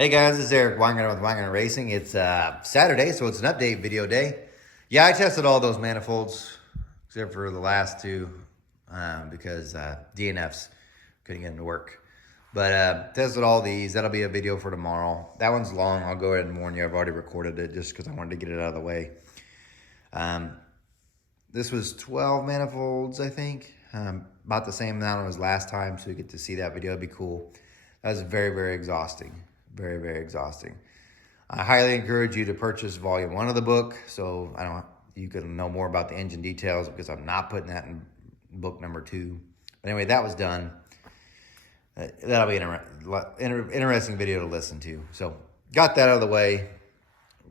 Hey guys, this is Eric Weingart with Weingart Racing. It's Saturday, so it's an update video day. Yeah, I tested all those manifolds except for the last two because DNFs couldn't get them to work. But tested all these. That'll be a video for tomorrow. That one's long. I'll go ahead and warn you. I've already recorded it just because I wanted to get it out of the way. This was 12 manifolds, I think. About the same amount as last time, so you get to see that video. It'd be cool. That was very, very exhausting. Very, very exhausting. I highly encourage you to purchase volume 1 of the book, so you can know more about the engine details, because I'm not putting that in book number 2. But anyway, that was done. That'll be an interesting video to listen to. So got that out of the way.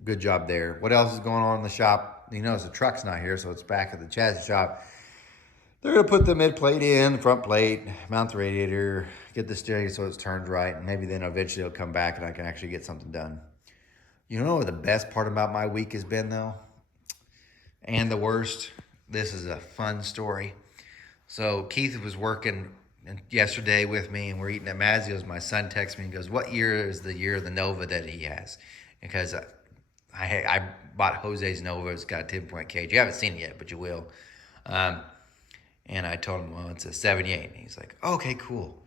Good job there. What else is going on in the shop? You notice the truck's not here, so it's back at the chassis shop. They're going to put the mid plate in, front plate, mount the radiator, get the steering so it's turned right, and maybe then eventually it'll come back and I can actually get something done. You know what the best part about my week has been, though? And the worst? This is a fun story. So Keith was working yesterday with me, and we're eating at Mazzio's. My son texts me and goes, "What year is the year of the Nova that he has?" Because I bought Jose's Nova. It's got a 10-point cage. You haven't seen it yet, but you will. And I told him, well, it's a 78. And he's like, okay, cool.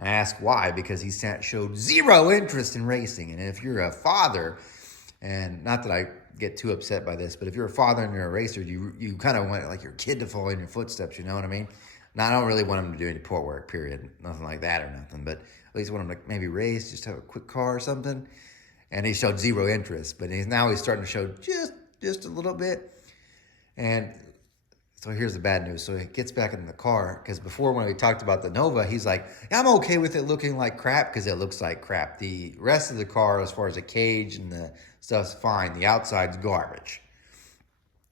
I asked why, because he showed zero interest in racing. And if you're a father, and not that I get too upset by this, but if you're a father and you're a racer, you kind of want like your kid to follow in your footsteps, you know what I mean? Now, I don't really want him to do any port work, period. Nothing like that or nothing. But at least I want him to maybe race, just have a quick car or something. And he showed zero interest. But now he's starting to show just a little bit. And so here's the bad news. So he gets back in the car, because before when we talked about the Nova, he's like, yeah, I'm okay with it looking like crap because it looks like crap. The rest of the car, as far as the cage and the stuff's fine. The outside's garbage.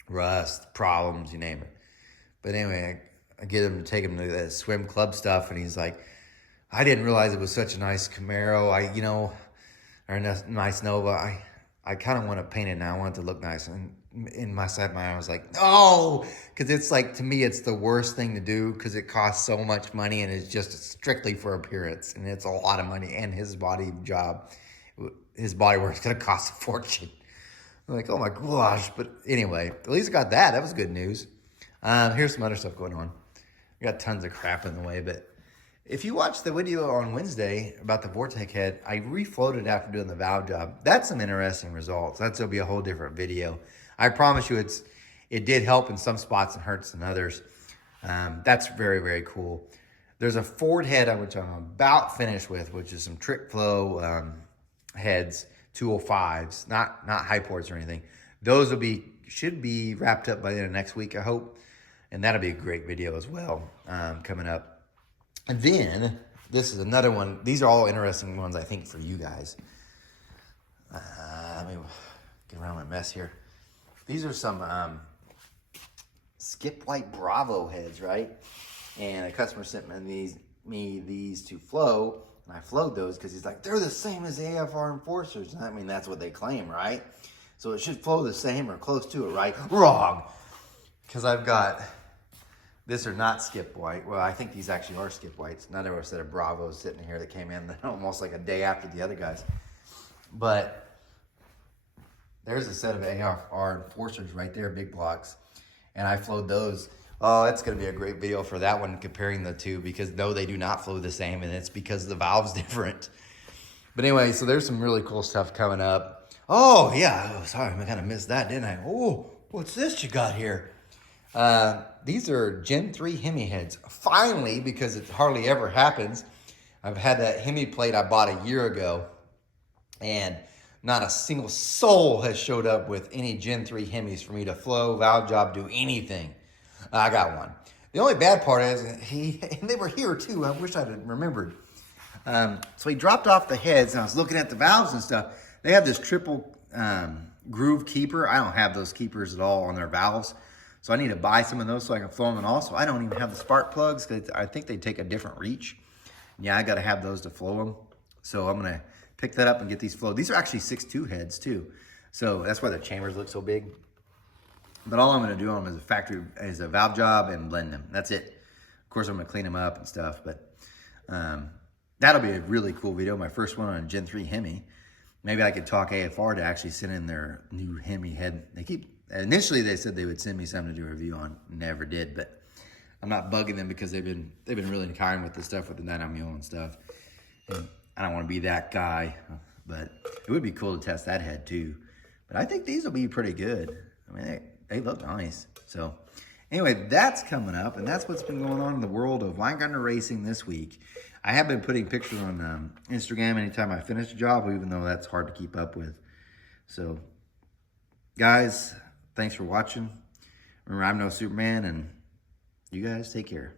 Rust, problems, you name it. But anyway, I get him to take him to the swim club stuff, and he's like, I didn't realize it was such a nice Camaro. Or a nice Nova. I kind of want to paint it now. I want it to look nice. And in my side of my eye, I was like, no, because it's like, to me, it's the worst thing to do because it costs so much money and it's just strictly for appearance. And it's a lot of money. And his body work's going to cost a fortune. I'm like, oh my gosh. But anyway, at least I got that. That was good news. Here's some other stuff going on. I got tons of crap in the way, but if you watch the video on Wednesday about the Vortec head, I refloated after doing the valve job. That's some interesting results. That'll be a whole different video. I promise you it did help in some spots and hurts in others. That's very, very cool. There's a Ford head which I'm about finished with, which is some trick flow heads, 205s, not high ports or anything. Those should be wrapped up by the end of next week, I hope. And that'll be a great video as well coming up. And then, this is another one. These are all interesting ones, I think, for you guys. Let me get around my mess here. These are some Skip White Bravo heads, right? And a customer sent me these to flow, and I flowed those because he's like, they're the same as the AFR Enforcers. And I mean, that's what they claim, right? So it should flow the same or close to it, right? Wrong! Because I've got... These are not Skip White. Well, I think these actually are Skip Whites. Another set of Bravos sitting here that came in almost like a day after the other guys. But there's a set of AFR Enforcers right there, big blocks. And I flowed those. Oh, that's going to be a great video for that one, comparing the two, because no, they do not flow the same, and it's because the valve's different. But anyway, so there's some really cool stuff coming up. Oh, yeah. Oh, sorry, I kind of missed that, didn't I? Oh, what's this you got here? These are Gen 3 Hemi heads. Finally, because it hardly ever happens, I've had that Hemi plate I bought a year ago, and not a single soul has showed up with any Gen 3 Hemis for me to flow, valve job, do anything. I got one. The only bad part is, and they were here too, I wish I'd remembered. So he dropped off the heads, and I was looking at the valves and stuff. They have this triple groove keeper. I don't have those keepers at all on their valves. So I need to buy some of those so I can flow them. And also, I don't even have the spark plugs because I think they take a different reach. Yeah, I got to have those to flow them. So I'm going to pick that up and get these flowed. These are actually 6.2 heads too. So that's why the chambers look so big. But all I'm going to do on them is a valve job and blend them. That's it. Of course, I'm going to clean them up and stuff. But that'll be a really cool video. My first one on Gen 3 Hemi. maybe I could talk AFR to actually send in their new Hemi head. Initially they said they would send me something to do a review on, never did, but I'm not bugging them because they've been really kind with the stuff with the 9 Mule and stuff. And I don't want to be that guy, but it would be cool to test that head too. But I think these will be pretty good. I mean, they look nice. So anyway, that's coming up, and that's what's been going on in the world of Winegrinder Racing this week. I have been putting pictures on Instagram anytime I finish a job, even though that's hard to keep up with. So guys, thanks for watching. Remember, I'm no Superman, and you guys take care.